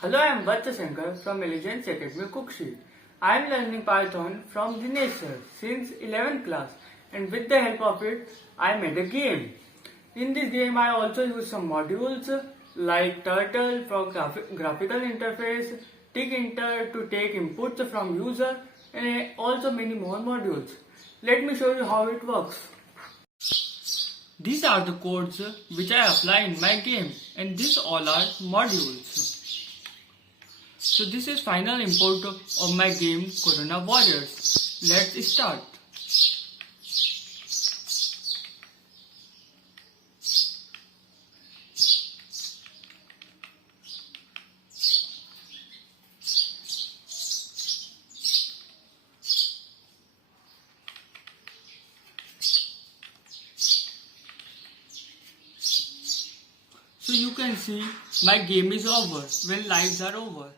Hello, I am Vats Sengar from Intelligence Academy Cookshi. I am learning Python from Dinesh sir since 11th class, and with the help of it, I made a game. In this game, I also use some modules like Turtle for graphical interface, TickInter to take inputs from user, and also many more modules. Let me show you how it works. These are the codes which I apply in my game, and these all are modules. So this is final import of my game Corona Warriors. Let's start. So you can see my game is over when lives are over.